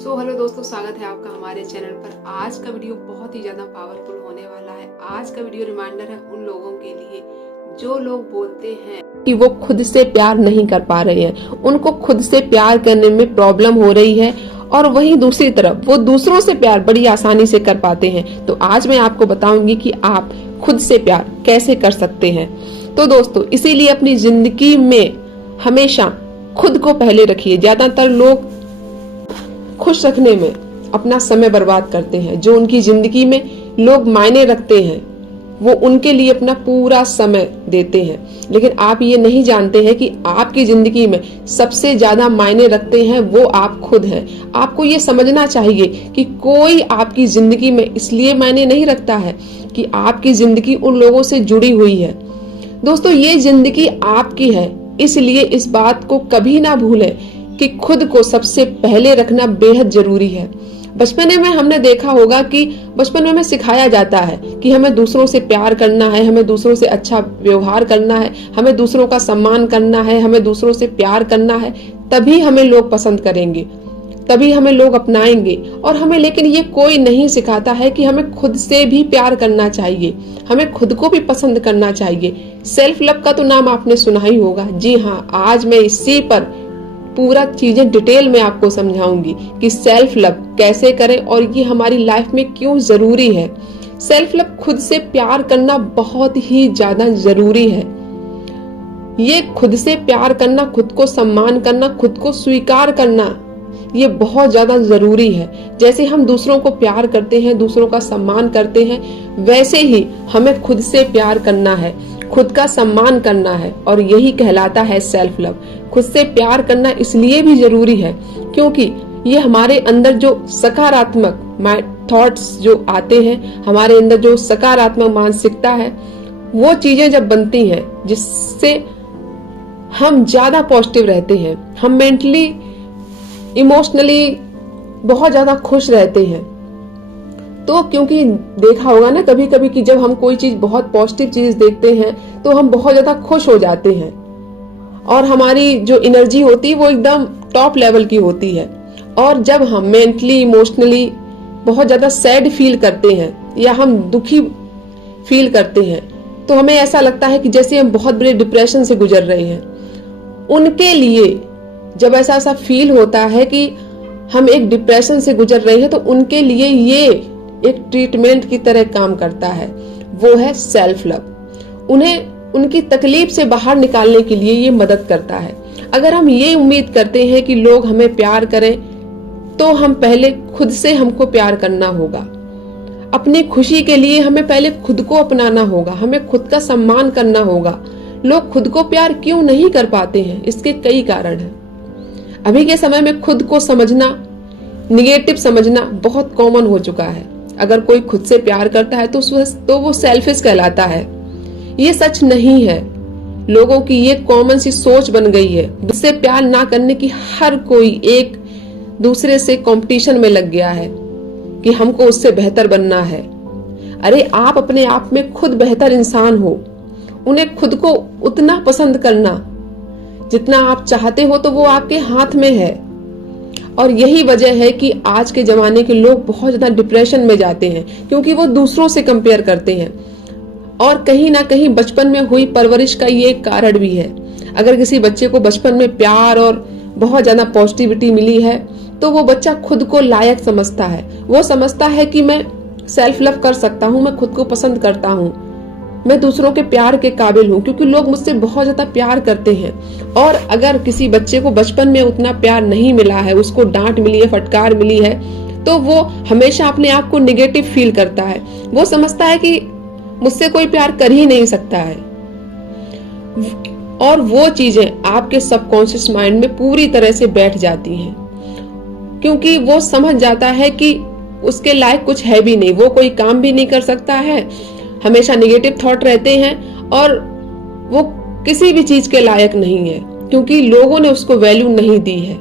Hello दोस्तों, स्वागत है आपका हमारे चैनल पर। आज का वीडियो बहुत ही ज़्यादा पावरफुल होने वाला है। आज का वीडियो रिमाइंडर है उन लोगों के लिए जो लोग बोलते हैं कि वो खुद से प्यार नहीं कर पा रहे हैं, उनको खुद से प्यार करने में प्रॉब्लम हो रही है, और वहीं दूसरी तरफ वो दूसरों से प्यार बड़ी आसानी से कर पाते हैं। तो आज मैं आपको बताऊंगी कि आप खुद से प्यार कैसे कर सकते हैं। तो दोस्तों, इसीलिए अपनी जिंदगी में हमेशा खुद को पहले रखिए। ज्यादातर लोग खुश रखने में अपना समय बर्बाद करते हैं। जो उनकी जिंदगी में लोग मायने रखते हैं वो उनके लिए अपना पूरा समय देते हैं, लेकिन आप ये नहीं जानते हैं कि आपकी जिंदगी में सबसे ज्यादा मायने रखते हैं वो आप खुद हैं। आपको ये समझना चाहिए कि कोई आपकी जिंदगी में इसलिए मायने नहीं रखता है कि आपकी जिंदगी उन लोगों से जुड़ी हुई है। दोस्तों, ये जिंदगी आपकी है, इसलिए इस बात को कभी ना भूलें कि खुद को सबसे पहले रखना बेहद जरूरी है। बचपन में हमने देखा होगा कि बचपन में हमें सिखाया जाता है कि हमें दूसरों से प्यार करना है, हमें दूसरों से अच्छा व्यवहार करना है, हमें दूसरों का सम्मान करना है, हमें दूसरों से प्यार करना है, तभी हमें लोग पसंद करेंगे, तभी हमें लोग अपनाएंगे। और हमें लेकिन ये कोई नहीं सिखाता है कि हमें खुद से भी प्यार करना चाहिए, हमें खुद को भी पसंद करना चाहिए। सेल्फ लव का तो नाम आपने सुना ही होगा। जी हाँ, आज मैं इसी पर पूरा चीजें डिटेल में आपको समझाऊंगी कि सेल्फ लव कैसे करें और ये हमारी लाइफ में क्यों जरूरी है। सेल्फ लव, खुद से प्यार करना बहुत ही ज्यादा जरूरी है। ये खुद से प्यार करना, खुद को सम्मान करना, खुद को स्वीकार करना, ये बहुत ज्यादा जरूरी है। जैसे हम दूसरों को प्यार करते हैं, दूसरों का सम्मान करते हैं, वैसे ही हमें खुद से प्यार करना है, खुद का सम्मान करना है, और यही कहलाता है सेल्फ लव। खुद से प्यार करना इसलिए भी जरूरी है क्योंकि ये हमारे अंदर जो सकारात्मक थॉट्स जो आते हैं, हमारे अंदर जो सकारात्मक मानसिकता है, वो चीजें जब बनती हैं जिससे हम ज्यादा पॉजिटिव रहते हैं, हम मेंटली इमोशनली बहुत ज्यादा खुश रहते हैं। तो क्योंकि देखा होगा ना कभी कभी कि जब हम कोई चीज, बहुत पॉजिटिव चीज देखते हैं तो हम बहुत ज्यादा खुश हो जाते हैं और हमारी जो एनर्जी होती है वो एकदम टॉप लेवल की होती है। और जब हम मेंटली इमोशनली बहुत ज्यादा सैड फील करते हैं या हम दुखी फील करते हैं तो हमें ऐसा लगता है कि जैसे हम बहुत बड़े डिप्रेशन से गुजर रहे हैं। उनके लिए जब ऐसा फील होता है कि हम एक डिप्रेशन से गुजर रहे हैं तो उनके लिए ये एक ट्रीटमेंट की तरह काम करता है, वो है सेल्फ लव। उन्हें उनकी तकलीफ से बाहर निकालने के लिए ये मदद करता है। अगर हम ये उम्मीद करते हैं कि लोग हमें प्यार करें तो हम पहले खुद से हमको प्यार करना होगा। अपनी खुशी के लिए हमें पहले खुद को अपनाना होगा, हमें खुद का सम्मान करना होगा। लोग खुद को प्यार क्यों नहीं कर पाते हैं, इसके कई कारण हैं। अभी के समय में खुद को समझना, निगेटिव समझना बहुत कॉमन हो चुका है। अगर कोई खुद से प्यार करता है तो वो सेल्फिश कहलाता है। ये सच नहीं है। लोगों की ये कॉमन सी सोच बन गई है। उससे प्यार ना करने की हर कोई एक दूसरे से कंपटीशन में लग गया है कि हमको उससे बेहतर बनना है। अरे, आप अपने आप में खुद बेहतर इंसान हो। उन्हें खुद को उतना पसंद करना जितना आप चाहते हो तो वो आपके हाथ में है। और यही वजह है कि आज के जमाने के लोग बहुत ज्यादा डिप्रेशन में जाते हैं क्योंकि वो दूसरों से कंपेयर करते हैं। और कहीं ना कहीं बचपन में हुई परवरिश का ये कारण भी है। अगर किसी बच्चे को बचपन में प्यार और बहुत ज्यादा पॉजिटिविटी मिली है तो वो बच्चा खुद को लायक समझता है। वो समझता है कि मैं सेल्फ लव कर सकता हूँ, मैं खुद को पसंद करता हूँ, मैं दूसरों के प्यार के काबिल हूँ क्योंकि लोग मुझसे बहुत ज्यादा प्यार करते हैं। और अगर किसी बच्चे को बचपन में उतना प्यार नहीं मिला है, उसको डांट मिली है, फटकार मिली है, तो वो हमेशा अपने आप को निगेटिव फील करता है। वो समझता है कि मुझसे कोई प्यार कर ही नहीं सकता है। और वो चीजें आपके सबकॉन्शियस माइंड में पूरी तरह से बैठ जाती हैं क्योंकि वो समझ जाता है कि उसके लायक कुछ है भी नहीं, वो कोई काम भी नहीं कर सकता है, हमेशा नेगेटिव थॉट रहते हैं और वो किसी भी चीज के लायक नहीं है क्योंकि लोगों ने उसको वैल्यू नहीं दी है।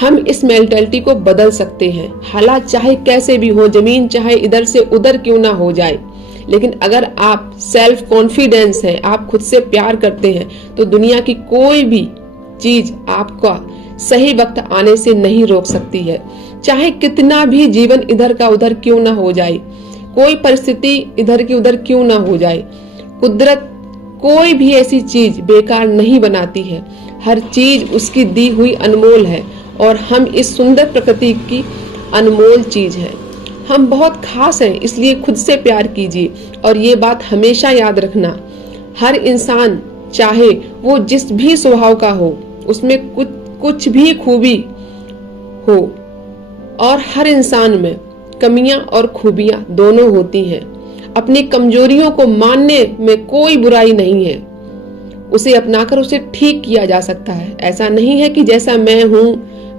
हम इस मेंटालिटी को बदल सकते हैं। हालात चाहे कैसे भी हो, जमीन चाहे इधर से उधर क्यों ना हो जाए, लेकिन अगर आप सेल्फ कॉन्फिडेंस है, आप खुद से प्यार करते हैं तो दुनिया की कोई भी चीज आपका सही वक्त आने से नहीं रोक सकती है। चाहे कितना भी जीवन इधर का उधर क्यों ना हो जाए, कोई परिस्थिति इधर की उधर क्यों ना हो जाए, कुदरत कोई भी ऐसी चीज बेकार नहीं बनाती है। हर चीज उसकी दी हुई अनमोल है और हम इस सुंदर प्रकृति की अनमोल चीज है। हम बहुत खास हैं, इसलिए खुद से प्यार कीजिए और ये बात हमेशा याद रखना, हर इंसान चाहे वो जिस भी स्वभाव का हो, उसमें कुछ भी खूबी हो, और हर इंसान में कमियां और खूबियां दोनों होती हैं। अपनी कमजोरियों को मानने में कोई बुराई नहीं है, उसे अपनाकर उसे ठीक किया जा सकता है। ऐसा नहीं है कि जैसा मैं हूं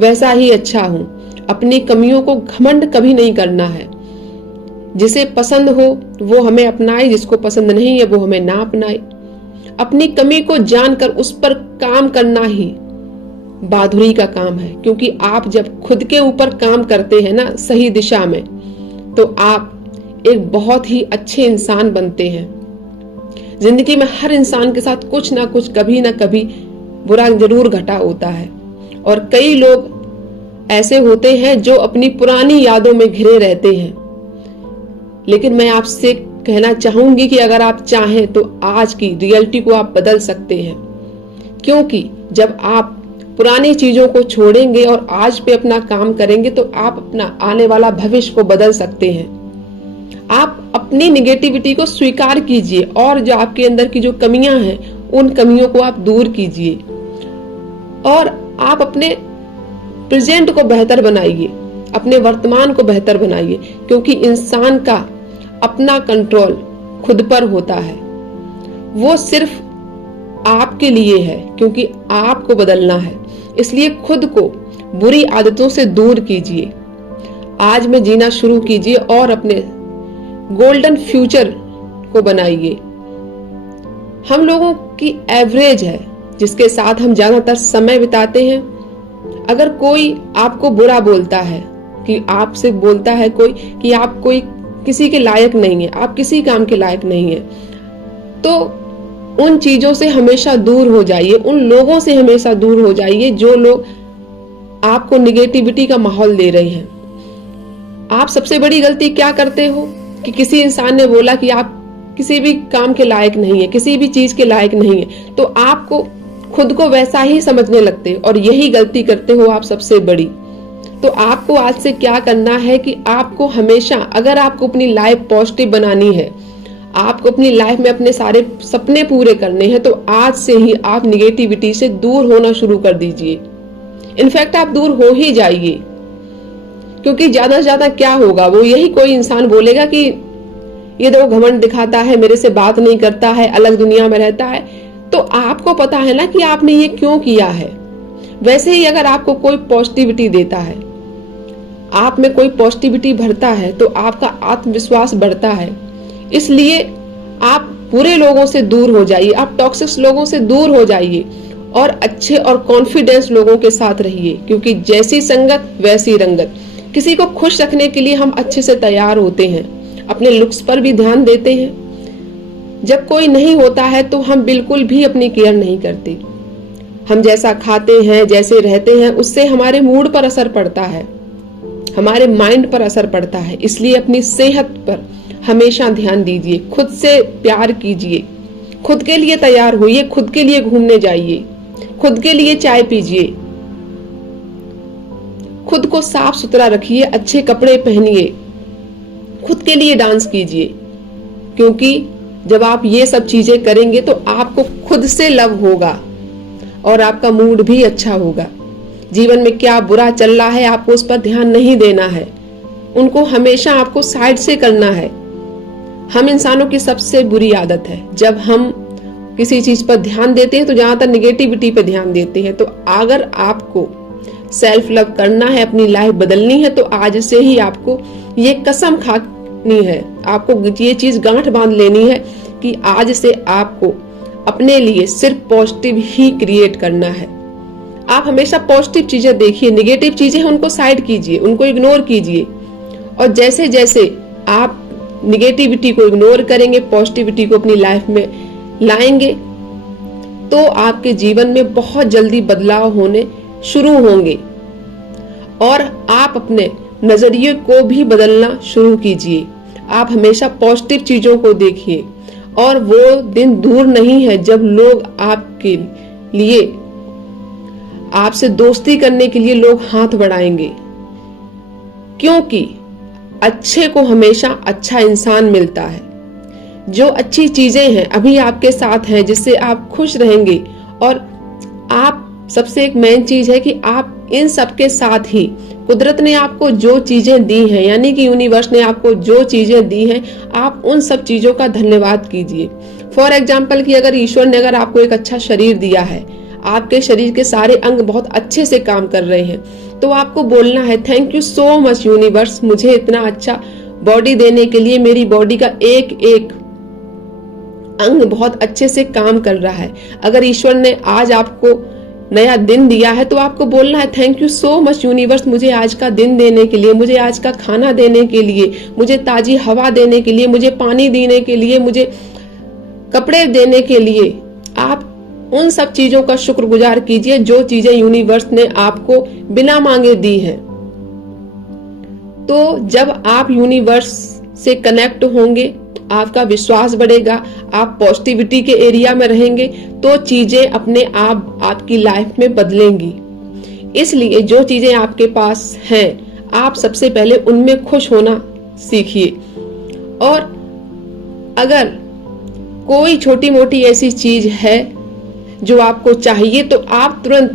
वैसा ही अच्छा हूं। अपनी कमियों को घमंड कभी नहीं करना है। जिसे पसंद हो वो हमें अपनाए, जिसको पसंद नहीं है वो हमें ना अपनाए। अपनी कमी को जानकर उस पर काम करना ही बहादुरी का काम है, क्योंकि आप जब खुद के ऊपर काम करते हैं ना सही दिशा में, तो आप एक बहुत ही अच्छे इंसान बनते हैं। जिंदगी में हर इंसान के साथ कुछ ना कुछ कभी ना कभी बुरा जरूर घटा होता है, और कई लोग ऐसे होते हैं जो अपनी पुरानी यादों में घिरे रहते हैं। लेकिन मैं आपसे कहना चाहूंगी कि अगर आप चाहें तो आज की रियलिटी को आप बदल सकते हैं, क्योंकि जब आप पुरानी चीजों को छोड़ेंगे और आज पे अपना काम करेंगे तो आप अपना आने वाला भविष्य को बदल सकते हैं। आप अपनी निगेटिविटी को स्वीकार कीजिए और जो आपके अंदर की जो कमियां हैं उन कमियों को आप दूर कीजिए, और आप अपने प्रेजेंट को बेहतर बनाइए, अपने वर्तमान को बेहतर बनाइए, क्योंकि इंसान का अपना कंट्रोल खुद पर होता है। वो सिर्फ आपके लिए है, क्योंकि आपको बदलना है। इसलिए खुद को बुरी आदतों से दूर कीजिए, आज में जीना शुरू कीजिए और अपने गोल्डन फ्यूचर को बनाइए। हम लोगों की एवरेज है जिसके साथ हम ज्यादातर समय बिताते हैं। अगर कोई आपको बुरा बोलता है, कि आपसे बोलता है कोई कि आप कोई किसी के लायक नहीं है, आप किसी काम के लायक नहीं है, तो उन चीजों से हमेशा दूर हो जाइए, उन लोगों से हमेशा दूर हो जाइए जो लोग आपको निगेटिविटी का माहौल दे रहे हैं। आप सबसे बड़ी गलती क्या करते हो कि किसी इंसान ने बोला कि आप किसी भी काम के लायक नहीं है, किसी भी चीज के लायक नहीं है, तो आपको खुद को वैसा ही समझने लगते हो, और यही गलती करते हो आप सबसे बड़ी। तो आपको आज से क्या करना है कि आपको हमेशा, अगर आपको अपनी लाइफ पॉजिटिव बनानी है, आपको अपनी लाइफ में अपने सारे सपने पूरे करने हैं, तो आज से ही आप निगेटिविटी से दूर होना शुरू कर दीजिए। इनफैक्ट आप दूर हो ही जाइए, क्योंकि ज्यादा से ज्यादा क्या होगा, वो यही कोई इंसान बोलेगा कि ये देखो घमंड दिखाता है, मेरे से बात नहीं करता है, अलग दुनिया में रहता है। तो आपको पता है ना कि आपने ये क्यों किया है। वैसे ही अगर आपको कोई पॉजिटिविटी देता है, आप में कोई पॉजिटिविटी भरता है, तो आपका आत्मविश्वास बढ़ता है। इसलिए आप बुरे लोगों से दूर हो जाइए, आप टॉक्सिक लोगों से दूर हो जाइए और अच्छे और कॉन्फिडेंस लोगों के साथ रहिए, क्योंकि जैसी संगत वैसी रंगत। किसी को खुश रखने के लिए हम अच्छे से तैयार होते हैं, अपने लुक्स पर भी ध्यान देते हैं। जब कोई नहीं होता है तो हम बिल्कुल भी अपनी केयर नहीं करते। हम जैसा खाते हैं, जैसे रहते हैं, उससे हमारे मूड पर असर पड़ता है, हमारे माइंड पर असर पड़ता है। इसलिए अपनी सेहत पर हमेशा ध्यान दीजिए, खुद से प्यार कीजिए, खुद के लिए तैयार होइए, खुद के लिए घूमने जाइए, खुद के लिए चाय पीजिए, खुद को साफ सुथरा रखिए, अच्छे कपड़े पहनिए, खुद के लिए डांस कीजिए, क्योंकि जब आप ये सब चीजें करेंगे तो आपको खुद से लव होगा और आपका मूड भी अच्छा होगा। जीवन में क्या बुरा चल रहा है आपको उस पर ध्यान नहीं देना है, उनको हमेशा आपको साइड से करना है। हम इंसानों की सबसे बुरी आदत है, जब हम किसी चीज पर ध्यान देते हैं तो ज्यादातर निगेटिविटी पे ध्यान देते हैं। तो अगर आपको सेल्फ लव करना है, अपनी लाइफ बदलनी है, तो आज से ही आपको ये कसम खानी है, आपको ये चीज गांठ बांध लेनी है कि आज से आपको अपने लिए सिर्फ पॉजिटिव ही क्रिएट करना है। आप हमेशा पॉजिटिव चीजें देखिए, निगेटिव चीजें उनको साइड कीजिए, उनको इग्नोर कीजिए। और जैसे जैसे आप निगेटिविटी को इग्नोर करेंगे, पॉजिटिविटी को अपनी लाइफ में लाएंगे, तो आपके जीवन में बहुत जल्दी बदलाव होने शुरू होंगे और आप अपने नजरिए को भी बदलना शुरू कीजिए। आप हमेशा पॉजिटिव चीजों को देखिए और वो दिन दूर नहीं है जब लोग आपके लिए, आपसे दोस्ती करने के लिए लोग हाथ बढ़ाएंगे, क्योंकि अच्छे को हमेशा अच्छा इंसान मिलता है। जो अच्छी चीजें हैं अभी आपके साथ हैं, जिससे आप खुश रहेंगे। और आप सबसे एक मेन चीज है कि आप इन सब के साथ ही कुदरत ने आपको जो चीजें दी हैं, यानी कि यूनिवर्स ने आपको जो चीजें दी हैं, आप उन सब चीजों का धन्यवाद कीजिए। फॉर एग्जाम्पल कि अगर ईश्वर ने अगर आपको एक अच्छा शरीर दिया है, आपके शरीर के सारे अंग बहुत अच्छे से काम कर रहे हैं, तो आपको बोलना है thank you so much universe, मुझे इतना अच्छा बॉडी देने के लिए। मेरी बॉडी का एक एक अंग बहुत अच्छे से काम कर रहा है। अगर ईश्वर ने आज आपको नया दिन दिया है तो आपको बोलना है thank you so much universe, मुझे आज का दिन देने के लिए, मुझे आज का खाना देने के लिए, मुझे ताजी हवा देने के लिए, मुझे पानी देने के लिए, मुझे कपड़े देने के लिए। आप उन सब चीजों का शुक्रगुजार कीजिए जो चीजें यूनिवर्स ने आपको बिना मांगे दी हैं। तो जब आप यूनिवर्स से कनेक्ट होंगे, आपका विश्वास बढ़ेगा, आप पॉजिटिविटी के एरिया में रहेंगे, तो चीजें अपने आप आपकी लाइफ में बदलेंगी। इसलिए जो चीजें आपके पास हैं, आप सबसे पहले उनमें खुश होना सीखिए। और अगर कोई छोटी मोटी ऐसी चीज है जो आपको चाहिए, तो आप तुरंत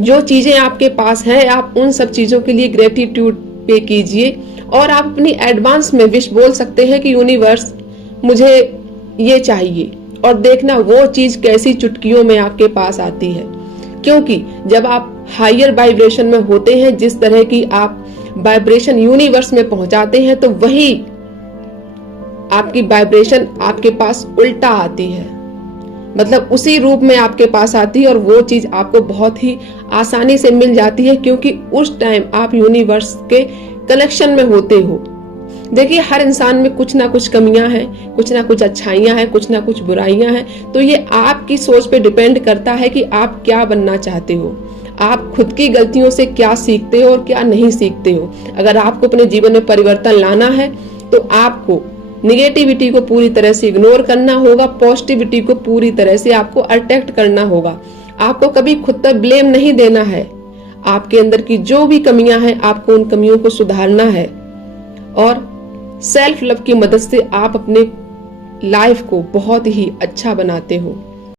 जो चीजें आपके पास हैं, आप उन सब चीजों के लिए ग्रेटिट्यूड पे कीजिए। और आप अपनी एडवांस में विश बोल सकते हैं कि यूनिवर्स मुझे ये चाहिए, और देखना वो चीज कैसी चुटकियों में आपके पास आती है। क्योंकि जब आप हायर वाइब्रेशन में होते हैं, जिस तरह की आप वाइब्रेशन यूनिवर्स में पहुंचाते हैं, तो वही आपकी वाइब्रेशन आपके पास उल्टा आती है, मतलब उसी रूप में आपके पास आती है, और वो चीज आपको बहुत ही आसानी से मिल जाती है, क्योंकि उस टाइम आप यूनिवर्स के कनेक्शन में होते हो। देखिए, हर इंसान में कुछ ना कुछ कमियां हैं, कुछ ना कुछ अच्छाइयां हैं, कुछ ना कुछ बुराइयां हैं। तो ये आपकी सोच पे डिपेंड करता है कि आप क्या बनना चाहते हो, आप खुद की गलतियों से क्या सीखते हो और क्या नहीं सीखते हो। अगर आपको अपने जीवन में परिवर्तन लाना है, तो आपको निगेटिविटी को पूरी तरह से इग्नोर करना होगा, पॉजिटिविटी को पूरी तरह से आपको अट्रैक्ट करना होगा। आपको कभी खुद पर ब्लेम नहीं देना है। आपके अंदर की जो भी कमियां हैं, आपको उन कमियों को सुधारना है, और सेल्फ लव की मदद से आप अपने लाइफ को बहुत ही अच्छा बनाते हो।